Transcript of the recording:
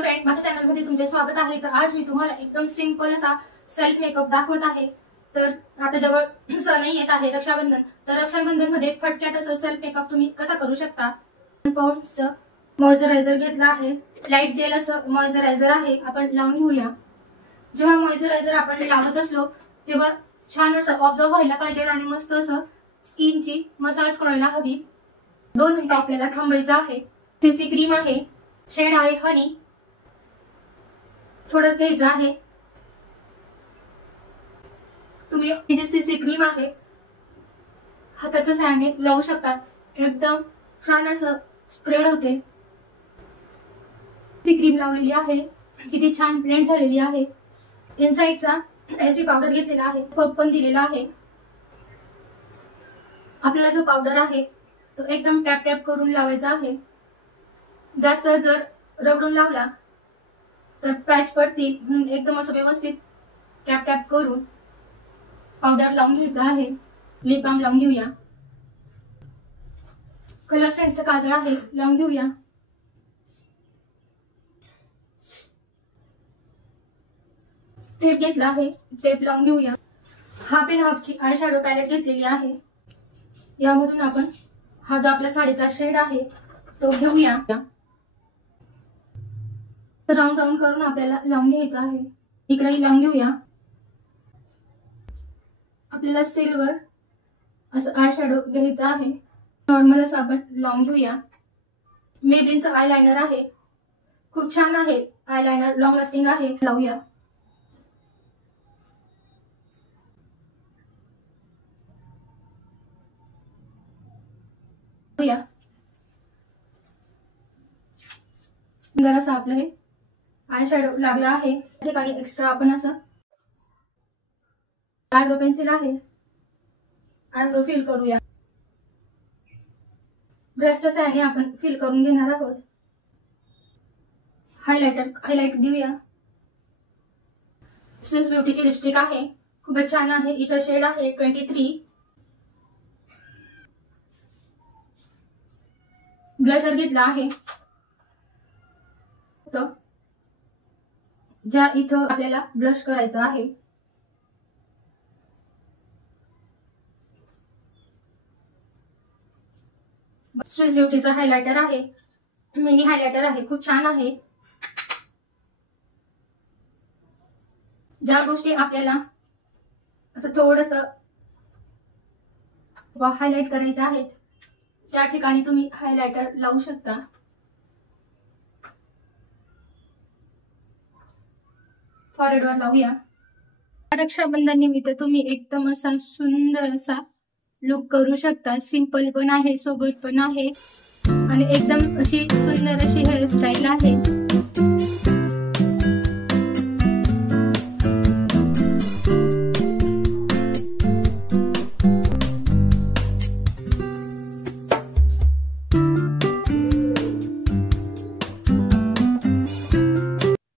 Friend, माझ्या चॅनलमध्ये तुमचे स्वागत आहे। तर आज मी तुम्हाला एकदम सिंपल असा सेल्फ मेकअप दाखवत आहे। तर आता जवळ सण येत आहे रक्षाबंधन। तर रक्षाबंधन मध्ये फटक्यात असं सेल्फ मेकअप तुम्ही कसा करू शकता। पाऊडरचं मॉइश्चरायझर घेतला आहे, लाईट जेल असं मॉइश्चरायझर आहे, आपण लावून घेऊया। जेव्हा मॉइश्चरायझर आपण लावत असलो तेव्हा छान असं ऑब्झर्व व्हायला पाहिजे आणि मस्त असं स्किनची मसाज करायला हवी। 2 मिनिटं आपल्याला थांबायचं आहे। सीसी क्रीम आहे, शेड आहे हनी, थोडंच घ्यायचं आहे। तुम्ही ही जी सीसी क्रीम आहे हाताच्या साहाय्याने लावू शकता, एकदम छान असं स्प्रेड होते। ती क्रीम लावलेली आहे, किती छान ब्लेंड झालेली आहे। इनसाइडचा एसडी पावडर घेतलेला आहे, पफ पण दिलेला आहे। आपल्याला जो पावडर आहे तो एकदम टॅप टॅप करून लावायचा आहे। जास्त जर रगडून लावला तर पॅच पडतील, म्हणून एकदम असं व्यवस्थित टॅप टॅप करून पावडर लावून घ्यायचा आहे। लिप बाम लावून घेऊया। कलर सेन्सचं काजळ आहे, लावून घेऊया। टेप घेतला आहे, टेप लावून घेऊया। हाफ अँड हाफची आय शॅडो पॅलेट घेतलेली आहे, यामधून आपण हा जो आपल्या साडीचा शेड आहे तो घेऊया। राऊंड राऊंड करून आपल्याला लावून घ्यायचं आहे, इकडेही लावून घेऊया। आपल्याला सिल्वर असं आय शॅडो घ्यायचं आहे, नॉर्मल असं आपण लावून घेऊया। मेबलिनचं आय लायनर आहे, खूप छान आहे आय लायनर, लॉंग लास्टिंग आहे, लावूया। सुंदर असं आपलं हे आय शॅडो लागला आहे। त्या ठिकाणी एक्स्ट्रा आपण असं आयब्रो पेन्सिल आहे, आयब्रो फिल करूया। ब्रशच्या साहाय्याने आपण फिल करून घेणार आहोत। हायलाइट देऊया। स्विस ब्युटीची लिपस्टिक आहे, खूपच छान आहे, हिचा शेड आहे 23। ब्लशर घेतला आहे, ज्या इथं आपल्याला ब्लश करायचं आहे। स्विस ब्युटीचा हायलायटर आहे, मिनी हायलायटर आहे, खूप छान आहे। ज्या गोष्टी आपल्याला असं थोडंसं हायलाइट करायच्या आहेत त्या ठिकाणी तुम्ही हायलायटर लावू शकता। फॉरहेडवर लावूया। रक्षाबंधन निमित्त तुम्ही एकदम असा सुंदर असा लुक करू शकता। सिंपल पण आहे, सोबत पण आहे आणि एकदम अशी सुंदर अशी हेअरस्टाईल आहे।